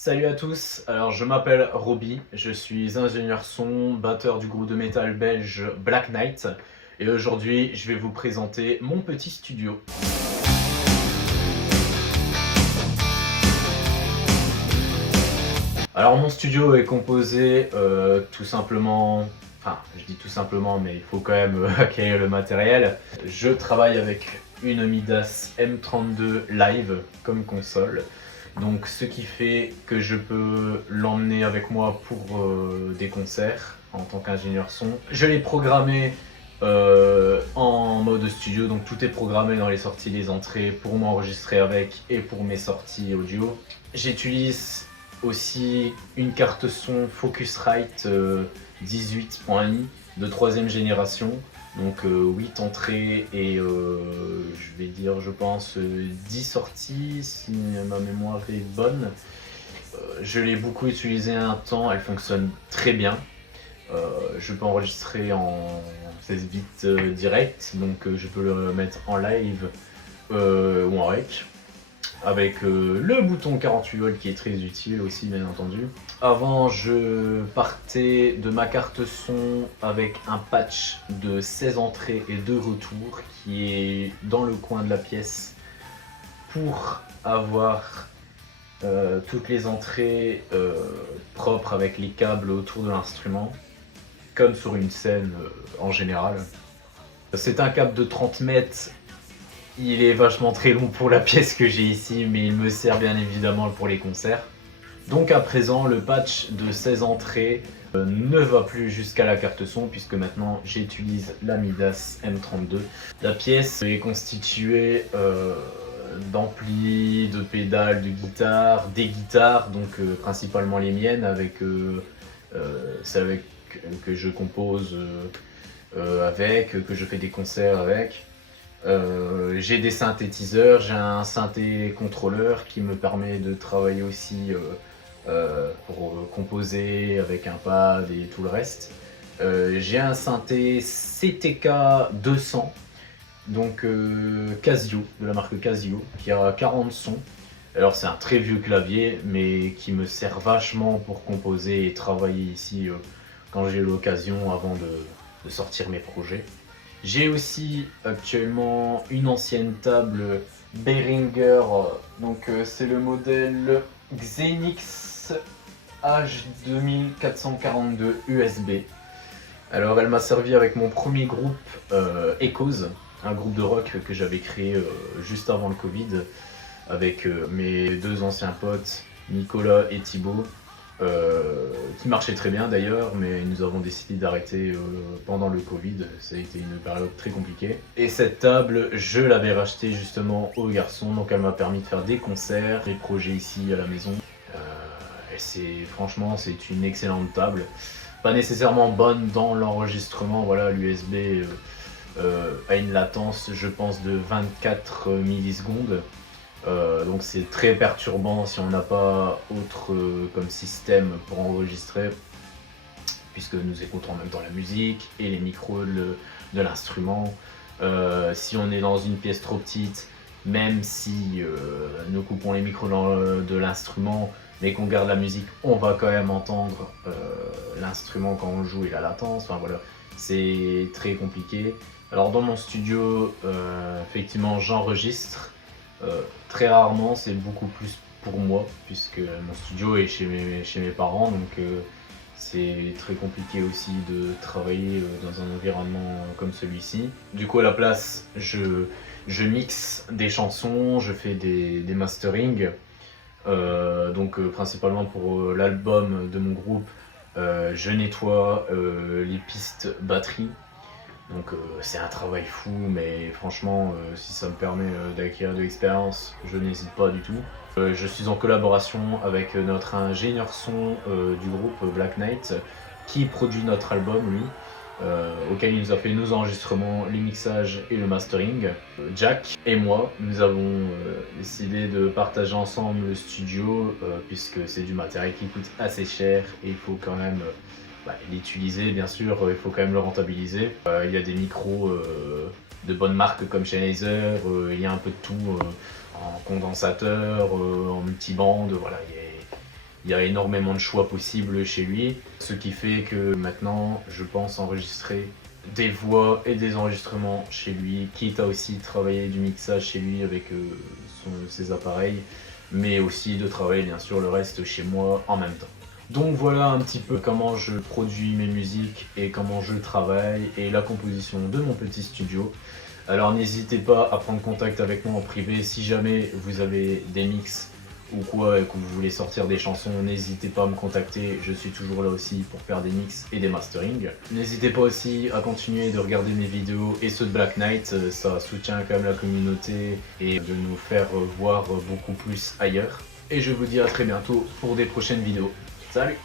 Salut à tous, alors je m'appelle Roby, je suis ingénieur son, batteur du groupe de métal belge Black Knight et aujourd'hui je vais vous présenter mon petit studio. Alors mon studio est composé tout simplement, enfin je dis tout simplement mais il faut quand même acquérir le matériel. Je travaille avec une Midas M32 Live comme console. Donc ce qui fait que je peux l'emmener avec moi pour des concerts en tant qu'ingénieur son. Je l'ai programmé en mode studio, donc tout est programmé dans les sorties, les entrées pour m'enregistrer avec et pour mes sorties audio. J'utilise aussi une carte son Focusrite 18.i de 3ème génération. Donc 8 entrées et je vais dire je pense 10 sorties si ma mémoire est bonne. Je l'ai beaucoup utilisé un temps, elle fonctionne très bien. Je peux enregistrer en 16 bits direct, donc je peux le mettre en live ou en rec. Avec le bouton 48 volts qui est très utile aussi bien entendu. Avant je partais de ma carte son avec un patch de 16 entrées et 2 retours qui est dans le coin de la pièce pour avoir toutes les entrées propres avec les câbles autour de l'instrument comme sur une scène en général. C'est un câble de 30 mètres. Il est vachement très long pour la pièce que j'ai ici, mais il me sert bien évidemment pour les concerts. Donc à présent, le patch de 16 entrées ne va plus jusqu'à la carte son, puisque maintenant j'utilise la Midas M32. La pièce est constituée d'amplis, de pédales, de guitares, des guitares, donc principalement les miennes, c'est avec que je compose avec, que je fais des concerts avec. J'ai des synthétiseurs, j'ai un synthé contrôleur qui me permet de travailler aussi pour composer avec un pad et tout le reste. J'ai un synthé CTK 200, donc Casio, de la marque Casio, qui a 40 sons. Alors c'est un très vieux clavier, mais qui me sert vachement pour composer et travailler ici quand j'ai l'occasion avant de sortir mes projets. J'ai aussi actuellement une ancienne table Behringer, donc c'est le modèle Xenix H2442 USB. Alors elle m'a servi avec mon premier groupe Echoes, un groupe de rock que j'avais créé juste avant le Covid avec mes deux anciens potes Nicolas et Thibaut. Qui marchait très bien d'ailleurs, mais nous avons décidé d'arrêter pendant le Covid. Ça a été une période très compliquée. Et cette table, je l'avais rachetée justement aux garçons, donc elle m'a permis de faire des concerts, des projets ici à la maison. Et franchement, c'est une excellente table. Pas nécessairement bonne dans l'enregistrement, voilà, l'USB a une latence, je pense, de 24 millisecondes. Donc c'est très perturbant si on n'a pas autre comme système pour enregistrer, puisque nous écoutons en même temps la musique et les micros de l'instrument. Si on est dans une pièce trop petite, même si nous coupons les micros de l'instrument, mais qu'on garde la musique, on va quand même entendre l'instrument quand on joue et la latence. Enfin voilà, c'est très compliqué. Alors dans mon studio, effectivement, j'enregistre. Très rarement, c'est beaucoup plus pour moi, puisque mon studio est chez mes parents, donc c'est très compliqué aussi de travailler dans un environnement comme celui-ci. Du coup, à la place, je mixe des chansons, je fais des masterings, donc principalement pour l'album de mon groupe, je nettoie les pistes batterie. Donc c'est un travail fou, mais franchement, si ça me permet d'acquérir de l'expérience, je n'hésite pas du tout. Je suis en collaboration avec notre ingénieur son du groupe Black Knight, qui produit notre album, lui, auquel il nous a fait nos enregistrements, les mixages et le mastering. Jack et moi, nous avons décidé de partager ensemble le studio, puisque c'est du matériel qui coûte assez cher et il faut quand même l'utiliser, bien sûr, il faut quand même le rentabiliser. Il y a des micros de bonnes marques comme Sennheiser, il y a un peu de tout en condensateur, en multibande, voilà, Il y a énormément de choix possibles chez lui, ce qui fait que maintenant je pense enregistrer des voix et des enregistrements chez lui, quitte à aussi travailler du mixage chez lui avec ses appareils, mais aussi de travailler bien sûr le reste chez moi en même temps. Donc voilà un petit peu comment je produis mes musiques et comment je travaille et la composition de mon petit studio. Alors n'hésitez pas à prendre contact avec moi en privé si jamais vous avez des mix ou quoi et que vous voulez sortir des chansons, n'hésitez pas à me contacter, je suis toujours là aussi pour faire des mix et des masterings. N'hésitez pas aussi à continuer de regarder mes vidéos et ceux de Black Knight, ça soutient quand même la communauté et de nous faire voir beaucoup plus ailleurs. Et je vous dis à très bientôt pour des prochaines vidéos. Salut!